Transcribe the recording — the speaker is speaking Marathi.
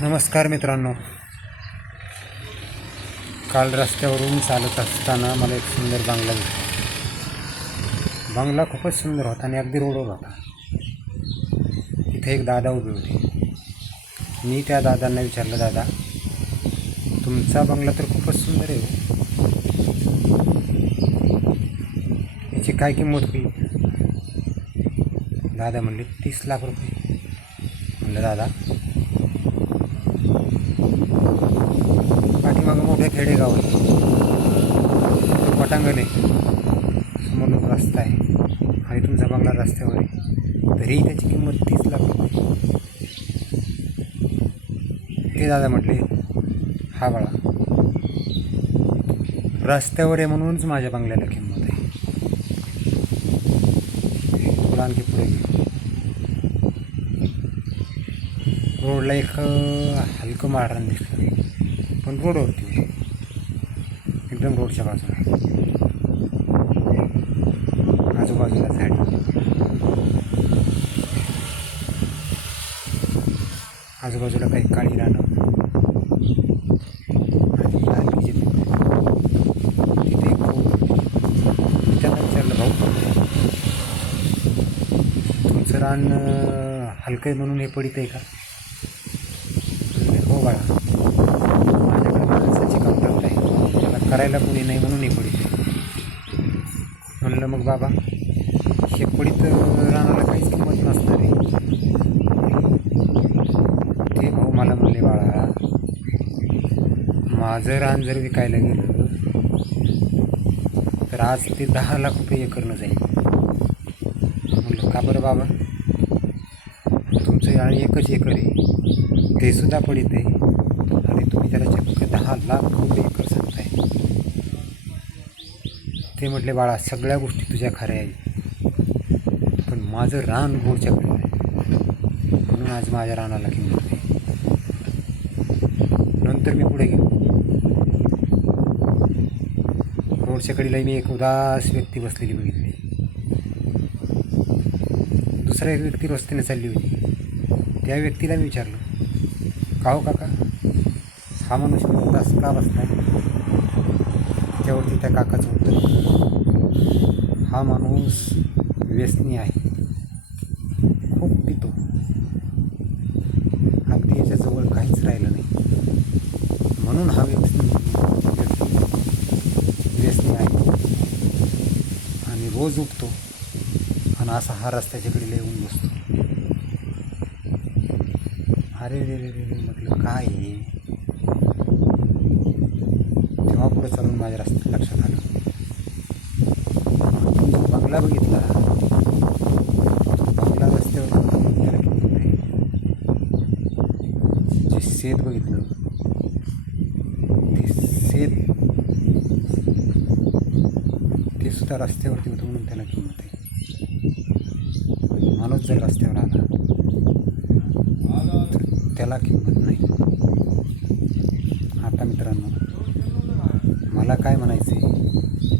नमस्कार मित्रांनो. काल रस्त्यावरून चालत असताना मला एक सुंदर बांगला दिसला. बांगला खूपच सुंदर होता आणि अगदी रोडवर होता. तिथे एक दादा उभे होते. मी त्या दादांना विचारलं दादा तुमचा बंगला तर खूपच सुंदर आहे हो. याची काय किंमत होईल? दादा म्हणले तीस लाख रुपये. म्हणलं दादा पाठीमागं मोठे खेडेगाव आहे. पटांगण आहे. समोर रस्ता आहे. आणि तुमचा बंगला रस्त्यावर आहे. तरीही त्याची किंमत तीस लाख रुपये. ते दादा म्हटले हा बाळा रस्त्यावर आहे म्हणूनच माझ्या बंगल्याला किंमत आहे. आणखी पुढे गेलो रोडला एक हलकं माळरान दिसलं पण रोडवरती होती एकदम रोडच्या बाजूला आजूबाजूला झाड आजूबाजूला काही काळी रानं तिथे भाऊ रान हलकं आहे म्हणून हे पडित आहे का हो बाळा माझ्याकडे माणसाची कमतरता आहे. मला करायला कोणी नाही म्हणून एकोडीत म्हणलं मग बाबा हे पडित रानाला काहीच किंमत नसणार आहे. ते भाऊ मला म्हणले बाळा माझं रान जर विकायला गेलं तर आज ते दहा लाख रुपये एकरनं जाईल. म्हणलं का बरं बाबा? तुमचं एकच एकर आहे. ते सुद्धा पडित आहे आणि तुम्ही त्याला चक्क दहा लाख रुपये एकर सांगताय ते म्हटले बाळा सगळ्या गोष्टी तुझ्या खऱ्या आहेत. पण माझं रान गोडच्याकडे आहे. म्हणून आज माझ्या रानाला किंमत आहे नंतर मी पुढे गेलो. रोडच्या मी एक उदास व्यक्ती बसलेली बघितली. दुसरा एक व्यक्ती रस्त्याने चालली होती. त्या व्यक्तीला मी विचारलं का हो काका हा माणूस उदास का बसला त्याच्यावरती त्या काकाचं उत्तर हा माणूस व्यसनी आहे. खूप पितो. अगदी याच्याजवळ काहीच राहिलं नाही. म्हणून हा व्यक्ती व्यक्ती व्यसनी आहे. आणि रोज उठतो आणि असा हा रस्त्याच्याकडे येऊन बसतो. अरे रे रे रे म्हटलं काय आहे तेव्हा पुढे चालून माझ्या रस्त्यात लक्षात आलं. आपण जो बंगला बघितला तो बंगला रस्त्यावर जे शेत बघितलं ते शेत ते सुद्धा रस्त्यावरती होतं म्हणून त्याला किंमत आहे माणूस जर रस्त्यावर आला त्याला किंमत नाही. आता मित्रांनो मला काय म्हणायचं आहे